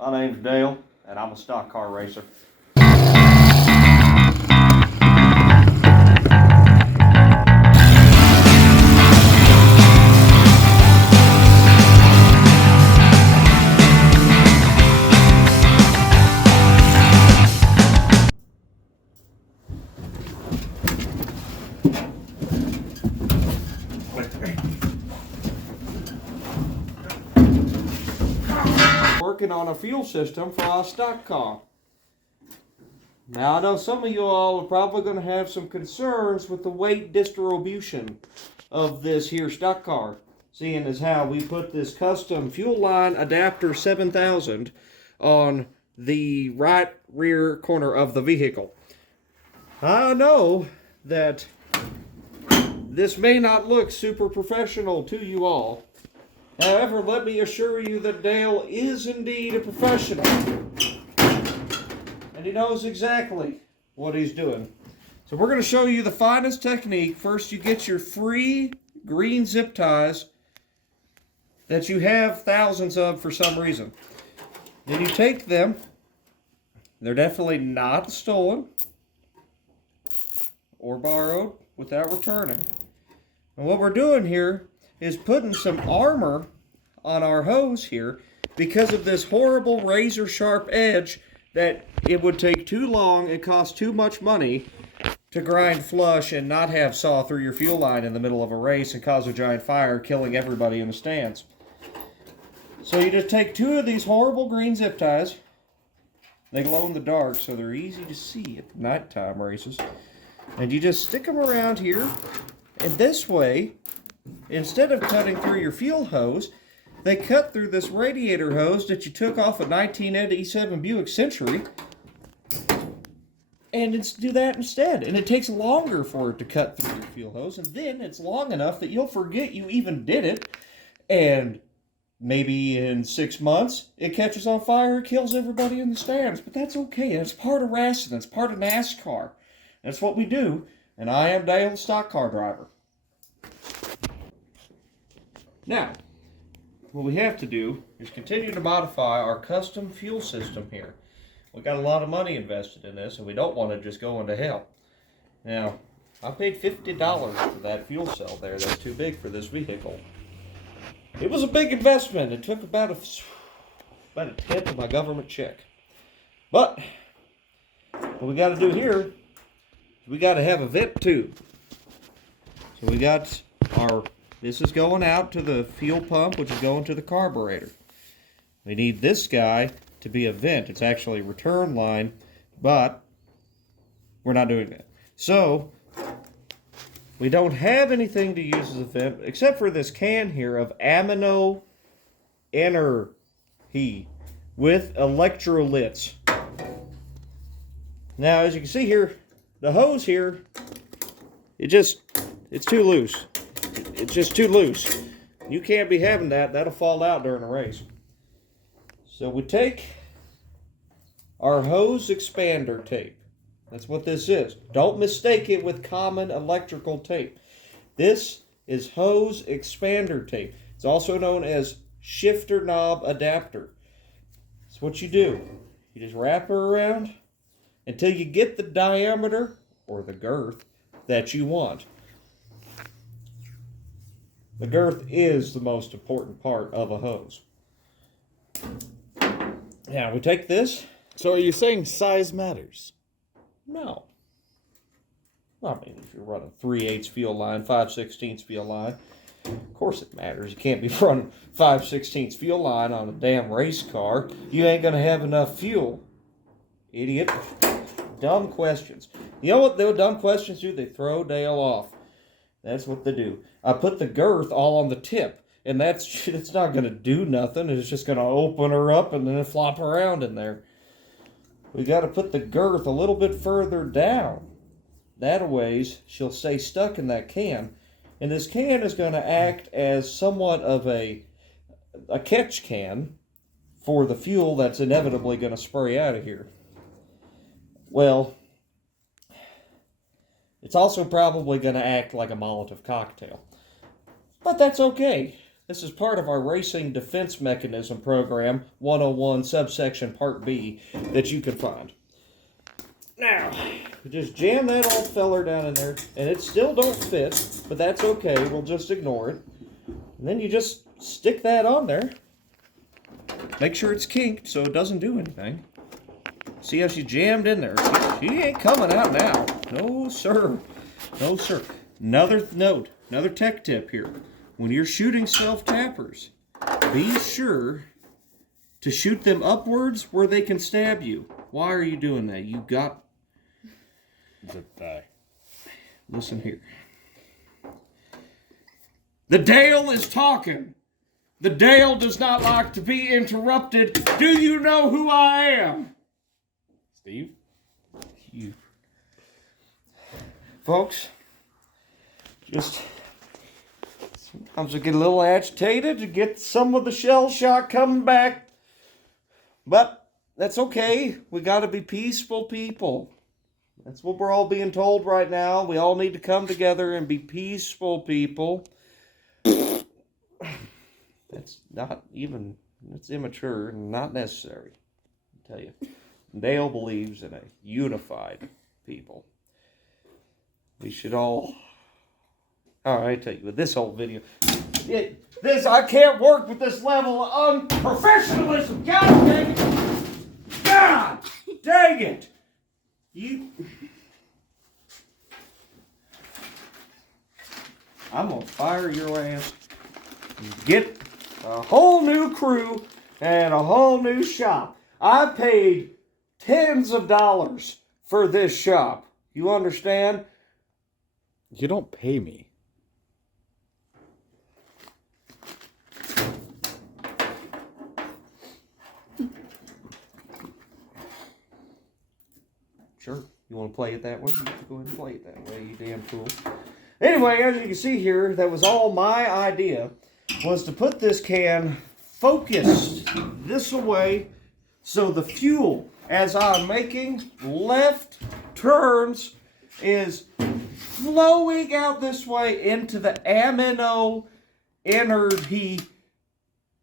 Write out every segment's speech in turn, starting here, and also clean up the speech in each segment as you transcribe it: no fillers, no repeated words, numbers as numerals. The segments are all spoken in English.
My name's Dale, and I'm a stock car racer. Working on a fuel system for our stock car. Now I know some of you all are probably going to have some concerns with the weight distribution of this here stock car, seeing as how we put this custom fuel line adapter 7000 on the right rear corner of the vehicle. I know that this may not look super professional to you all. However, let me assure you that Dale is indeed a professional. And he knows exactly what he's doing. So we're going to show you the finest technique. First, you get your free green zip ties that you have thousands of for some reason. Then you take them. They're definitely not stolen or borrowed without returning. And what we're doing here is putting some armor on our hose here because of this horrible razor sharp edge that it would take too long and cost too much money to grind flush and not have saw through your fuel line in the middle of a race and cause a giant fire, killing everybody in the stands. So you just take two of these horrible green zip ties. They glow in the dark, so they're easy to see at the nighttime races. And you just stick them around here, and this way, instead of cutting through your fuel hose, they cut through this radiator hose that you took off a 1987 Buick Century, and do that instead. And it takes longer for it to cut through your fuel hose, and then it's long enough that you'll forget you even did it, and maybe in 6 months, it catches on fire, it kills everybody in the stands. But that's okay. That's part of racing. That's part of NASCAR. That's what we do, and I am Dale, the stock car driver. Now, what we have to do is continue to modify our custom fuel system here. We got a lot of money invested in this, and we don't want to just go into hell. Now, I paid $50 for that fuel cell there. That's too big for this vehicle. It was a big investment. It took about a tenth of my government check. But what we got to do here is we got to have a vent tube. So we got this is going out to the fuel pump, which is going to the carburetor. We need this guy to be a vent. It's actually a return line, but we're not doing that. So we don't have anything to use as a vent except for this can here of amino energy with electrolytes. Now, as you can see here, the hose here, it's too loose. It's just too loose. You can't be having that. That'll fall out during a race. So we take our hose expander tape. That's what this is. Don't mistake it with common electrical tape. This is hose expander tape. It's also known as shifter knob adapter. That's what you do. You just wrap her around until you get the diameter or the girth that you want. The girth is the most important part of a hose. Now, we take this. So are you saying size matters? No. I mean, if you're running 3/8 fuel line, 5/16 fuel line, of course it matters. You can't be running 5/16 fuel line on a damn race car. You ain't going to have enough fuel. Idiot. Dumb questions. You know what the dumb questions do? They throw Dale off. That's what they do. I put the girth all on the tip, and it's not going to do nothing. It's just going to open her up and then flop around in there. We got to put the girth a little bit further down. That ways she'll stay stuck in that can, and this can is going to act as somewhat of a catch can for the fuel that's inevitably going to spray out of here. Well, it's also probably going to act like a Molotov cocktail. But that's okay. This is part of our Racing Defense Mechanism Program 101 subsection Part B that you can find. Now, just jam that old feller down in there, and it still don't fit, but that's okay. We'll just ignore it. And then you just stick that on there. Make sure it's kinked so it doesn't do anything. See how she jammed in there? She ain't coming out now. No, sir. No, sir. Another note, another tech tip here. When you're shooting self-tappers, be sure to shoot them upwards where they can stab you. Why are you doing that? You got... Listen here. The Dale is talking. The Dale does not like to be interrupted. Do you know who I am? Steve? You. Folks, just sometimes I get a little agitated to get some of the shell shock coming back. But that's okay. We got to be peaceful people. That's what we're all being told right now. We all need to come together and be peaceful people. That's not even, it's immature and not necessary. I tell you. Dale believes in a unified people. We should all right, I tell you, with this whole video, I can't work with this level of unprofessionalism. God dang it! God dang it! I'm gonna fire your ass. Get a whole new crew and a whole new shop. I paid tens of dollars for this shop. You understand? You don't pay me. Sure. You want to play it that way? You can go ahead and play it that way, you damn fool. Anyway, as you can see here, that was all my idea, was to put this can focused this way so the fuel, as I'm making left turns, is flowing out this way into the amino energy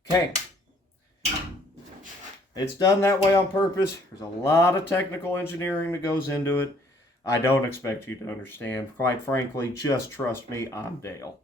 tank. It's done that way on purpose. There's a lot of technical engineering that goes into it. I don't expect you to understand. Quite frankly, just trust me, I'm Dale.